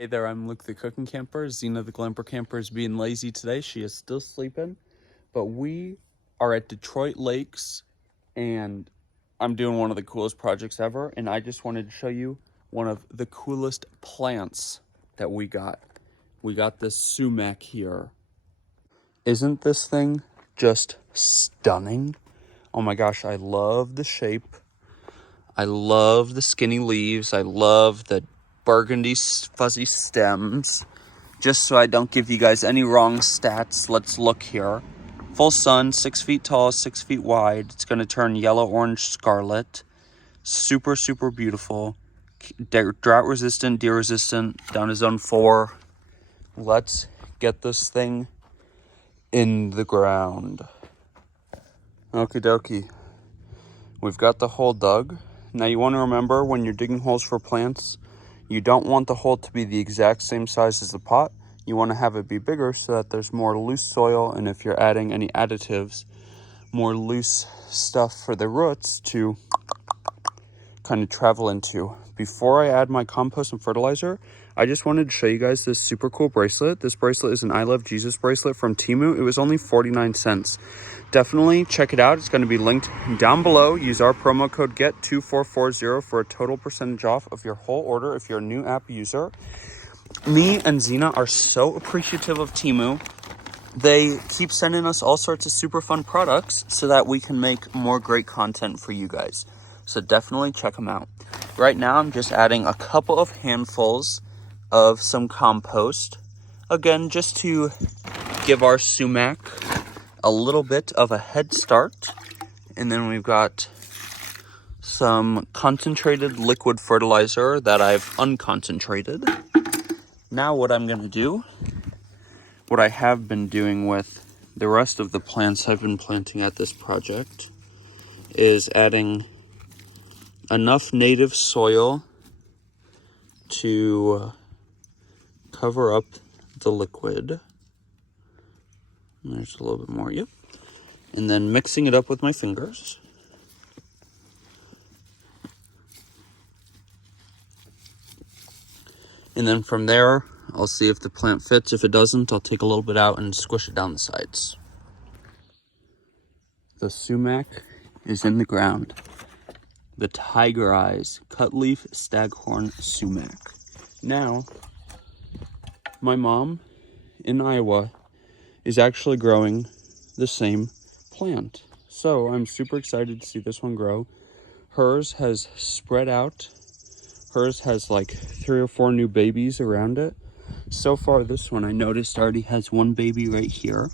Hey there, I'm Luke the Cookin Camper. Xena the Glamper Camper is being lazy today. She is still sleeping. But we are at Detroit Lakes and I'm doing one of the coolest projects ever. And I just wanted to show you one of the coolest plants that we got. We got this sumac here. Isn't this thing just stunning? Oh my gosh, I love the shape. I love the skinny leaves. I love the burgundy fuzzy stems. Just so I don't give you guys any wrong stats, let's look here. Full sun, 6 feet tall, 6 feet wide. It's going to turn yellow, orange, scarlet. Super, super beautiful. Drought resistant, deer resistant, down to zone 4. Let's get this thing in the ground. Okie dokie. We've got the hole dug. Now you want to remember when you're digging holes for plants, you don't want the hole to be the exact same size as the pot. You want to have it be bigger so that there's more loose soil, and if you're adding any additives, more loose stuff for the roots to kind of travel into. Before I add my compost and fertilizer, I just wanted to show you guys this super cool bracelet. This bracelet is an I Love Jesus bracelet from Temu. It was only 49 cents. Definitely check it out. It's going to be linked down below. Use our promo code GET2440 for a total percentage off of your whole order if you're a new app user. Me and Xena are so appreciative of Temu. They keep sending us all sorts of super fun products so that we can make more great content for you guys. So definitely check them out. Right now, I'm just adding a couple of handfuls of some compost. Again, just to give our sumac a little bit of a head start. And then we've got some concentrated liquid fertilizer that I've unconcentrated. Now what I'm going to do, what I have been doing with the rest of the plants I've been planting at this project, is adding enough native soil to cover up the liquid. There's a little bit more, yep. And then mixing it up with my fingers. And then from there, I'll see if the plant fits. If it doesn't, I'll take a little bit out and squish it down the sides. The sumac is in the ground. The tiger eyes, cutleaf staghorn sumac. Now, my mom in Iowa is actually growing the same plant. So I'm super excited to see this one grow. Hers has spread out. Hers has like 3 or 4 new babies around it. So far, this one I noticed already has 1 baby right here.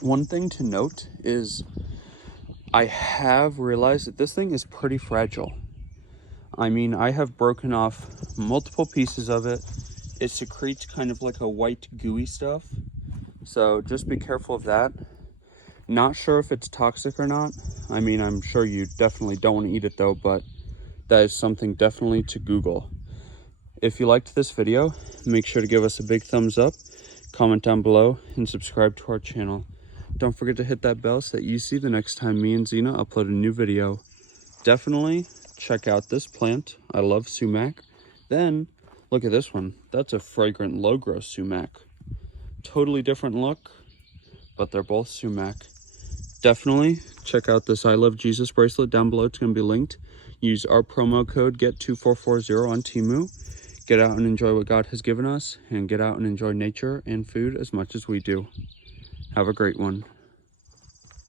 One thing to note is I have realized that this thing is pretty fragile. I mean, I have broken off multiple pieces of it. It secretes kind of like a white gooey stuff. So just be careful of that. Not sure if it's toxic or not. I mean, I'm sure you definitely don't want to eat it though, but that is something definitely to Google. If you liked this video, make sure to give us a big thumbs up, comment down below, and subscribe to our channel. Don't forget to hit that bell so that you see the next time me and Xena upload a new video. Definitely check out this plant. I love sumac. Then look at this one. That's a fragrant low growth sumac. Totally different look, but they're both sumac. Definitely check out this I Love Jesus bracelet down below. It's going to be linked. Use our promo code GET2440 on Temu. Get out and enjoy what God has given us, and get out and enjoy nature and food as much as we do. Have a great one.